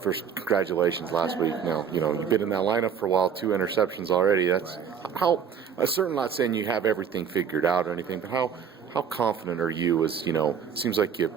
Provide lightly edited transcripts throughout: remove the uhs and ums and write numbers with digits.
First, congratulations last week. Now, you've been in that lineup for a while, 2 interceptions already. That's how, I'm certainly not saying you have everything figured out or anything, but how confident are you as, seems like you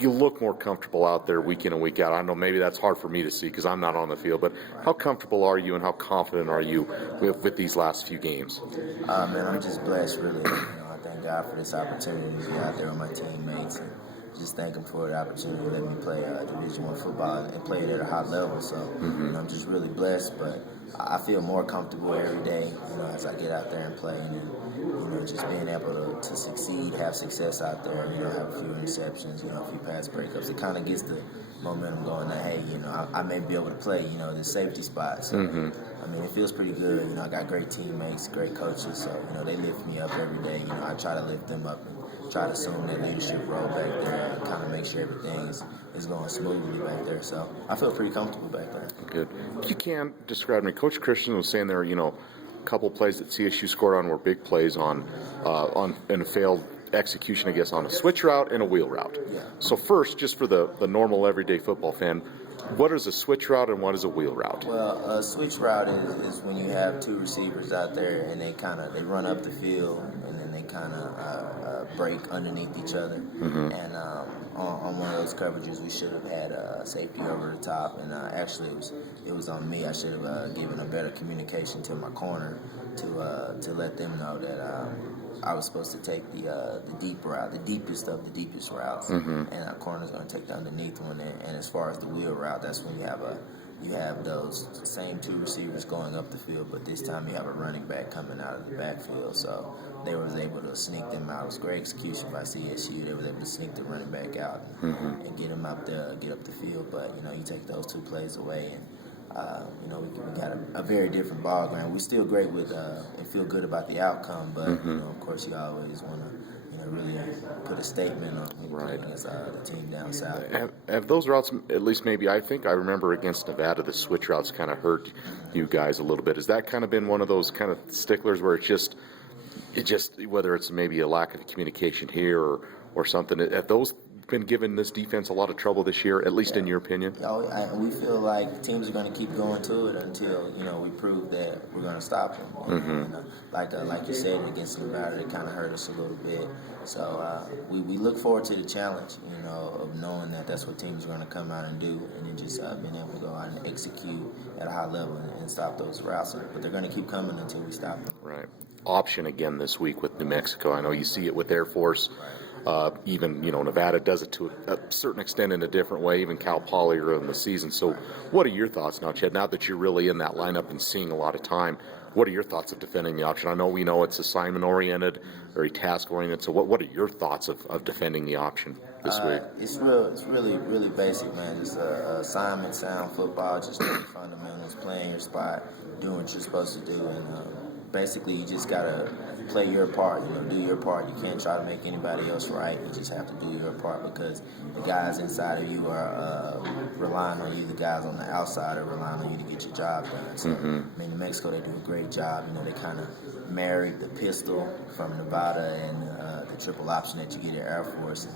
look more comfortable out there week in and week out. I know maybe that's hard for me to see because I'm not on the field, but how comfortable are you and how confident are you with these last few games? Man, I'm just blessed, really. I thank God for this opportunity to be out there with my teammates and just thank them for the opportunity to let me play Division I football and play it at a high level. So, I'm just really blessed, but I feel more comfortable every day, as I get out there and play, and just being able to succeed, have success out there, have a few interceptions, a few pass breakups. It kind of gets the momentum going that, hey, I may be able to play, this safety spot. So, I mean, it feels pretty good. I got great teammates, great coaches, so, they lift me up every day. I try to lift them up and try to assume that leadership role back there and kind of make sure everything is going smoothly back there. So I feel pretty comfortable back there. Good. If you can describe me, Coach Christian was saying there, a couple plays that CSU scored on were big plays on and a failed execution, I guess, on a switch route and a wheel route. Yeah. So first, just for the normal everyday football fan, what is a switch route and what is a wheel route? Well, a switch route is when you have two receivers out there and they run up the field and then they kind of break underneath each other. And on one of those coverages, we should have had a safety over the top. And actually, it was on me. I should have given a better communication to my corner to let them know that I was supposed to take the deep route, the deepest of the deepest routes, and our corner's going to take the underneath one. And as far as the wheel route, that's when you have those same two receivers going up the field, but this time you have a running back coming out of the backfield. So they was able to sneak them out. It was great execution by CSU. They were able to sneak the running back out and get him up there, get up the field. But you take those two plays away and. We got a very different ball game. We're still great with and feel good about the outcome, but of course, you always want to really put a statement on against the team down south. Have those routes, at least maybe, I think I remember against Nevada, the switch routes kind of hurt you guys a little bit. Has that kind of been one of those kind of sticklers where it just whether it's maybe a lack of communication here or something? Have those been giving this defense a lot of trouble this year, at least in your opinion? We feel like teams are going to keep going to it until we prove that we're going to stop them. And, like you said, against Nevada, it kind of hurt us a little bit. So we look forward to the challenge, of knowing that that's what teams are going to come out and do, and then just being able to go out and execute at a high level and stop those routes. But they're going to keep coming until we stop them. Right. Option again this week with New Mexico. I know you see it with Air Force. Even, Nevada does it to a certain extent in a different way, even Cal Poly early in the season. So what are your thoughts now, Chad, now that you're really in that lineup and seeing a lot of time? What are your thoughts of defending the option? I know we know it's assignment-oriented, very task-oriented. So what are your thoughts of defending the option this week? It's really, really basic, man. Just assignment, sound football, just doing fundamentals, playing your spot, doing what you're supposed to do, and basically you just gotta play your part, do your part. You can't try to make anybody else right. You just have to do your part because the guys inside of you are relying on you. The guys on the outside are relying on you to get your job done. So, New Mexico, they do a great job. They kind of married the pistol from Nevada and the triple option that you get at Air Force.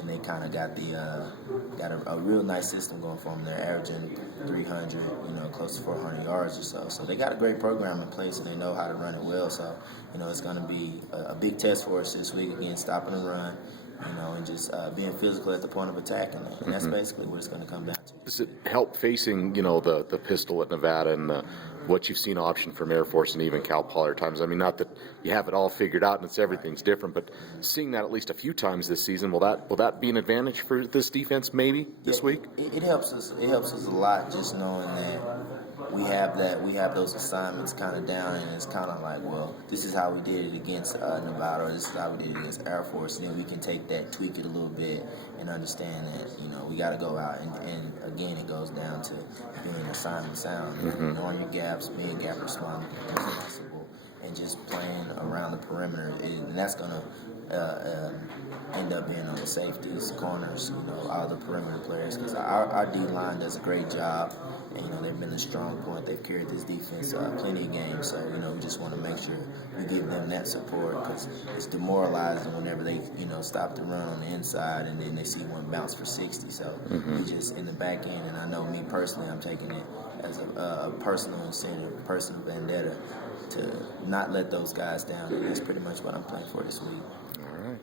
And they kind of got a real nice system going for them. They're averaging 300, close to 400 yards or so. So they got a great program in place, and they know how to run it well. So, it's going to be a big test for us this week, again, stopping the run, and just being physical at the point of attack. And that's basically what it's going to come down to. Does it help facing, the pistol at Nevada and what you've seen option from Air Force and even Cal Poly times? I mean, not that you have it all figured out and everything's different, but seeing that at least a few times this season, will that be an advantage for this defense maybe this week? It helps us. It helps us a lot just knowing that we have those assignments kind of down, and it's kind of like, well, this is how we did it against Nevada, or this is how we did it against Air Force, and then we can take that, tweak it a little bit, and understand that we got to go out and again, it goes down to being assignment sound, knowing your gaps, being gap responding as possible, and just playing around the perimeter, and that's gonna end up being on the safeties, corners, all the perimeter players, because our D-line does a great job. And, they've been a strong point. They've carried this defense plenty of games. So, we just want to make sure we give them that support, because it's demoralizing whenever they, stop the run on the inside and then they see one bounce for 60. So we just in the back end, and I know me personally, I'm taking it as a personal incentive, personal vendetta to not let those guys down. And that's pretty much what I'm playing for this week. All right.